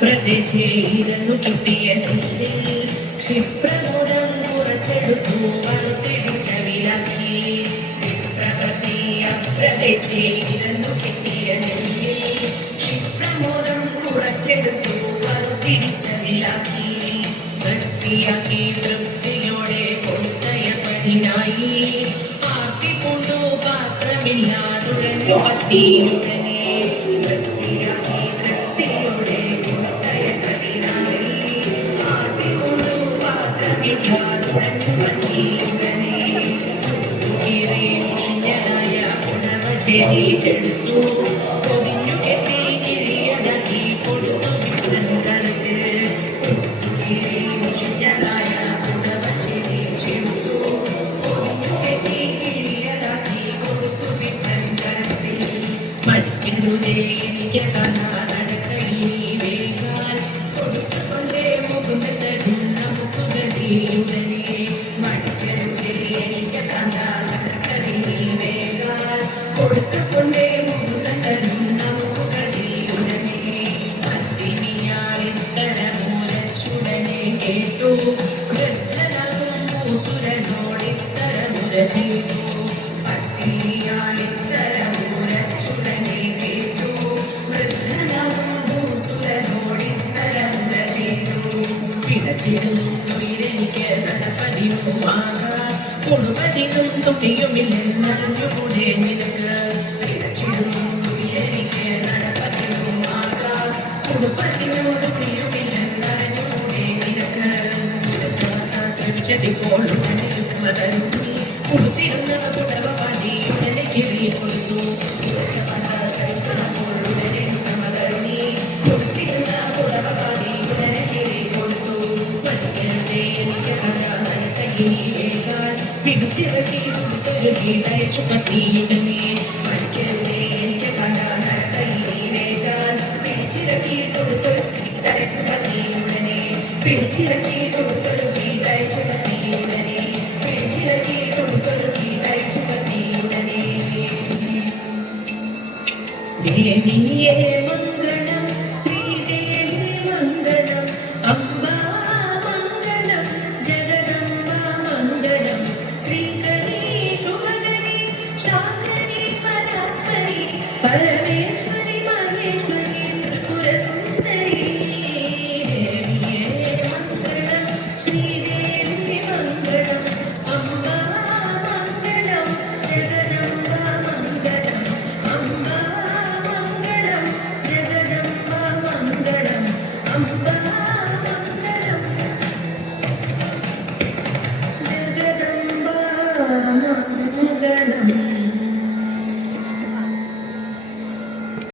പ്രദേശേ ഇരന്നു കിട്ടിയതിൽ ക്ഷിപ്രമോദം കുറച്ചെടുത്തു വറുത്തിടിച്ച വിലക്കി പ്രദേശേ ഇരന്നു കിട്ടിയതിൽ ക്ഷിപ്രമോദം കുറച്ചെടുത്തു വറുത്തിടിച്ച വിലക്കി വൃത്തിയാക്കി തൃപ്തിയോടെ കൊടുത്തയപ്പടിനായി ആർത്തിക്കൊണ്ടു പാത്രമില്ലാതുടഞ്ഞു പത്തിയുടെ ചെടുത്തു പൊതിഞ്ഞു കെട്ടി കിഴിയതാക്കി കൊടുത്തു വിട്ടൻകൾക്ക് മുഷിഞ്ഞതായ പുടവച്ചെടി ചെടുത്തു പൊതിഞ്ഞു കെട്ടി കിഴിയതാക്കി കൊടുത്തു വിട്ടൻകൾക്ക് മടിക്കരുതേ എനിക്ക് നടക്കൈ വേഗാൽ കൊടുത്തുകൊണ്ടേ മുകുന്ദരും നമുക്ക് ഗതിയുടനെ മടിക്കരുതേ എനിക്ക് കൊടുത്തുകൊണ്ടേ മുകുന്ദനും നമുക്ക് ഗതിയുടനെ പത്തിനിയാളിത്തരമുരച്ചുടനെ കേട്ടു വൃദ്ധനാകും ഭൂസുരനോടിത്തരമുര ചെയ്തു പത്തിനിയാളിത്തരമുരച്ചുടനെ കേട്ടു വൃദ്ധനാകും ഭൂസുരനോടിത്തരമുര ചെയ്തു പിടച്ചിടുന്നുയിരെനിക്ക് നടപ്പതിനുമാകാം കൊടുപതിനും തുണിയുമില്ലെന്നറിഞ്ഞുകൂടെ നിനക്ക് പിടച്ചിടുന്നുയിരെനിക്ക് നടപ്പതിനുമാകാം കൊടുപതിനും തുണിയുമില്ലെന്നറിഞ്ഞുകൂടെ നിനക്ക് ശ്രമിച്ചതിപ്പോൾ ഉടനെ യുഗ്മതരുന്നി കൊടുത്തിരുന്ന പുടവ പണി ഉടനെ കിറി കൊടുത്തു ശ്രമിച്ചപ്പോൾ ഉടനെ യുഗ്മതരുന്നി കൊടുത്തിരുന്ന പുടവ പണി ഉടനെ കിറി കൊടുത്തു പഠിക്കരുതേ എനിക്ക് നടക്കയിനി വേഗാൻ പിടിച്ചിറക്കി കൊടുത്തൊരുകിടയച്ചു പത്തിയുടനെ പഠിക്കരുതേ എനിക്ക് നടക്കയിനി വേഗാൻ പിടിച്ചിറക്കി കൊടുത്തൊരുകിടയച്ചു പത്തിയുടനെ പിടിച്ചിറക്കി കൊടുത്തൊരുകിടയച്ചു പത്തിയുടനെ പിടിച്ചിറക്കി കൊടുത്തൊരുകിടയച്ചു പത്തിയുടനെ ദേവിയേ മംഗളം ശ്രീദേവി മംഗളം അംബാ മംഗളം ജഗദംബ മംഗളം ശ്രീകരി ശുഭകരി ശാന്തരി പരാത്പരി പരമേശ്വരി